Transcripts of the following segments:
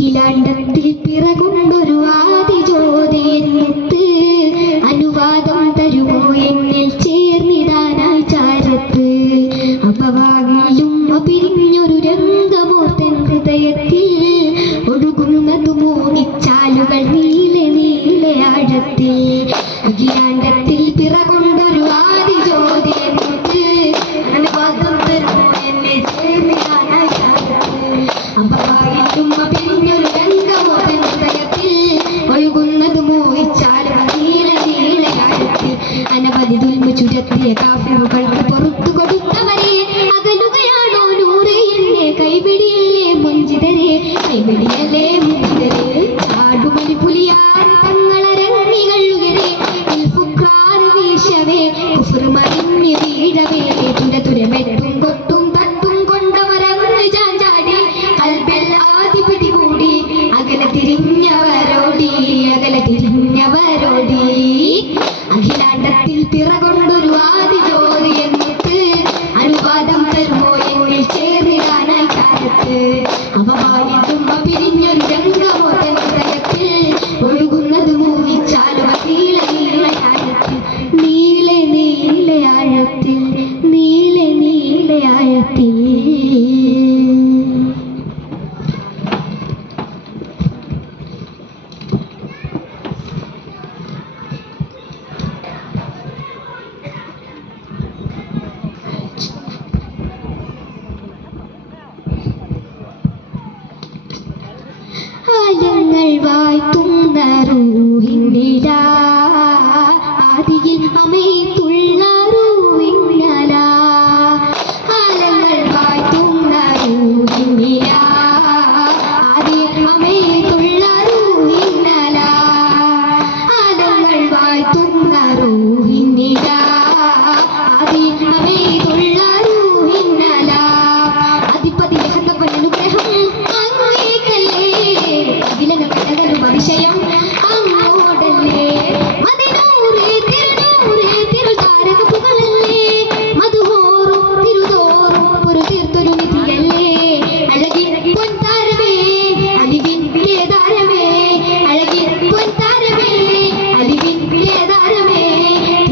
കിലാണ്ടത്തിൽ പിറകൊണ്ടൊരു ആദി ജ്യോതി എന്നിട്ട് അനുവാദം തരുമോ എന്നിൽ ചേർന്നിടാനായി ചാരത്ത്. അപവാങ്ങിലും പിരിഞ്ഞൊരു രംഗമോർത്തൻ ഹൃദയത്തിൽ ഒഴുകുന്നതുമോ ഇച്ചാലുകൾ നീല നീല ആഴത്തിൽ. അഖിലാണ്ടത്തിൽ കൈപിടിയല്ലേ മുഞ്ചിതരെ കൈപിടിയല്ലേ മുഞ്ചി देवी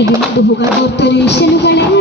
അധികം ഭൂഗോത്തരേഷനുകളെ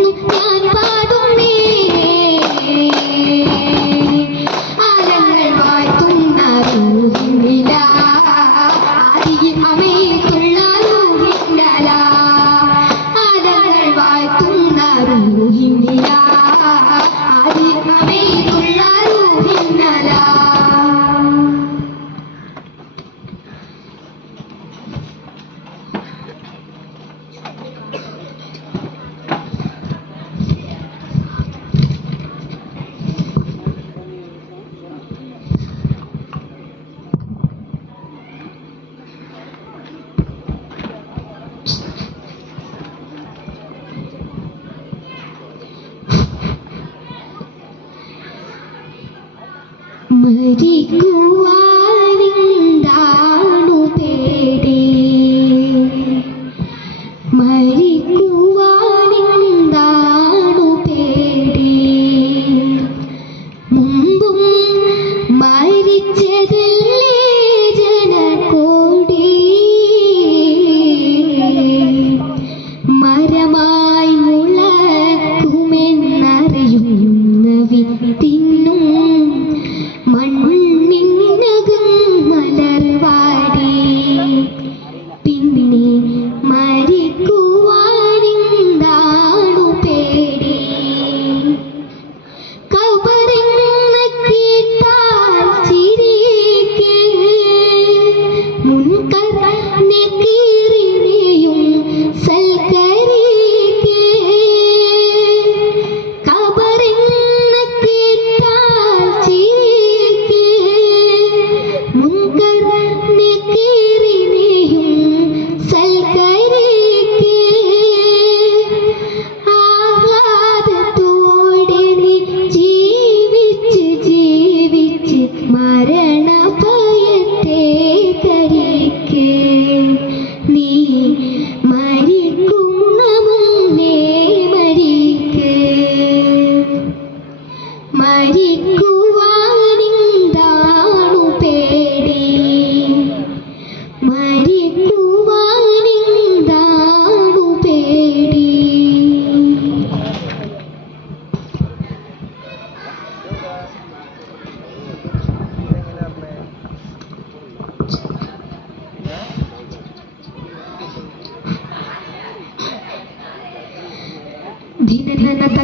I Hari Kuwa.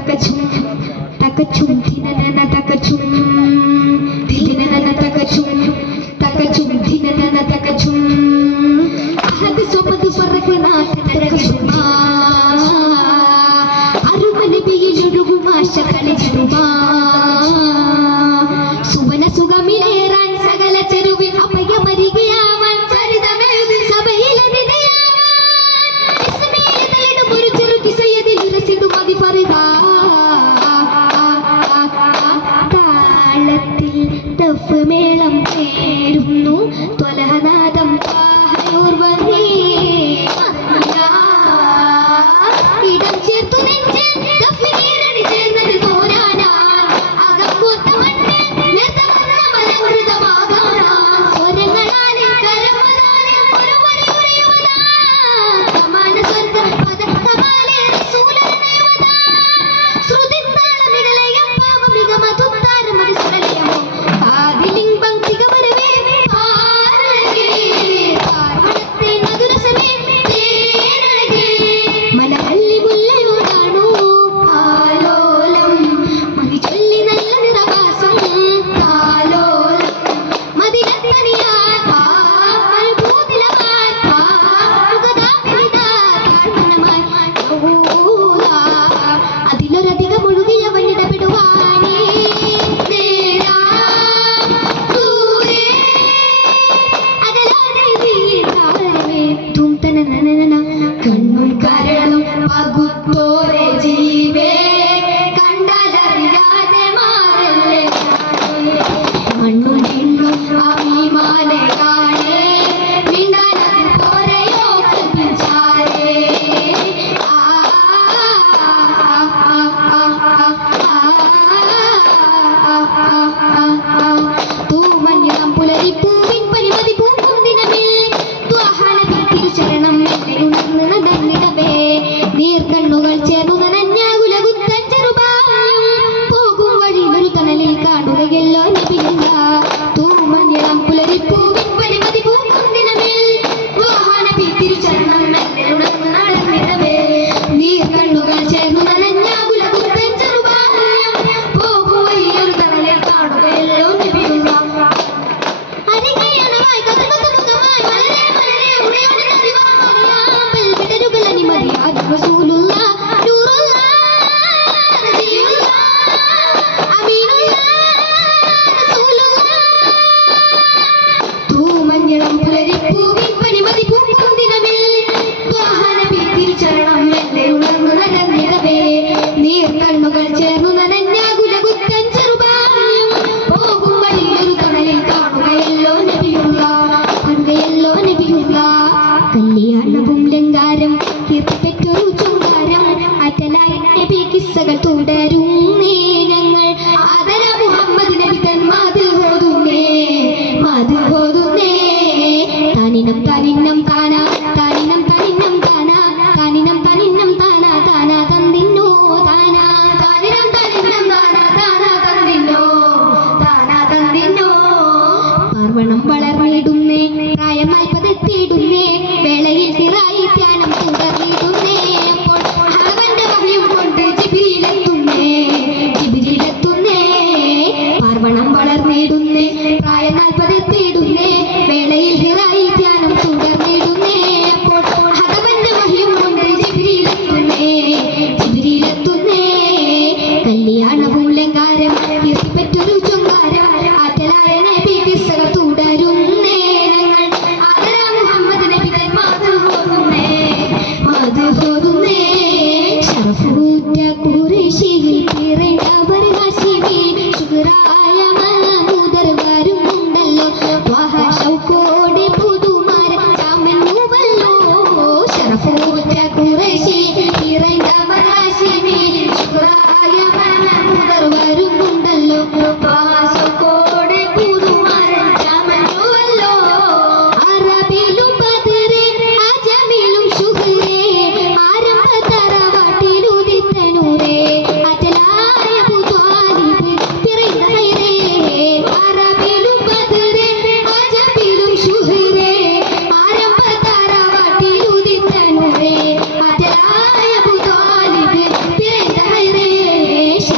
takachum takachum dinanana takachum dinanana takachum takachum dinanana takachum ahad sobat farrakna മുത്തഫ് മേളം പേരുന്നു കണ്ണും കരളും പകുത്തോ तिरुचरण Lía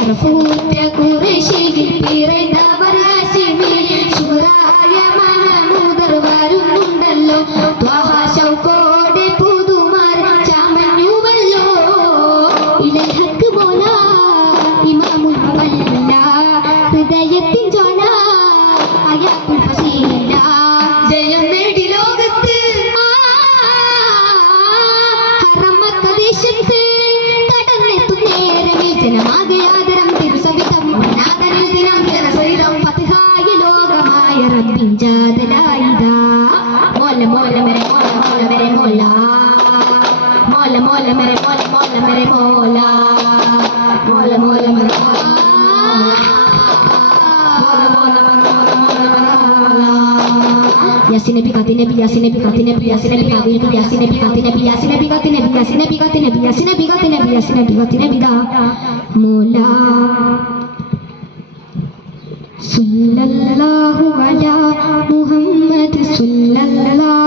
Pego yasine bigati ne biyasine bigati ne biyasine bigati ne biyasine bigati ne biyasine bigati ne biyasine bigati ne biyasine bigati ne biyasine bigati ne bida mola sallallahu ala muhammad sallallahu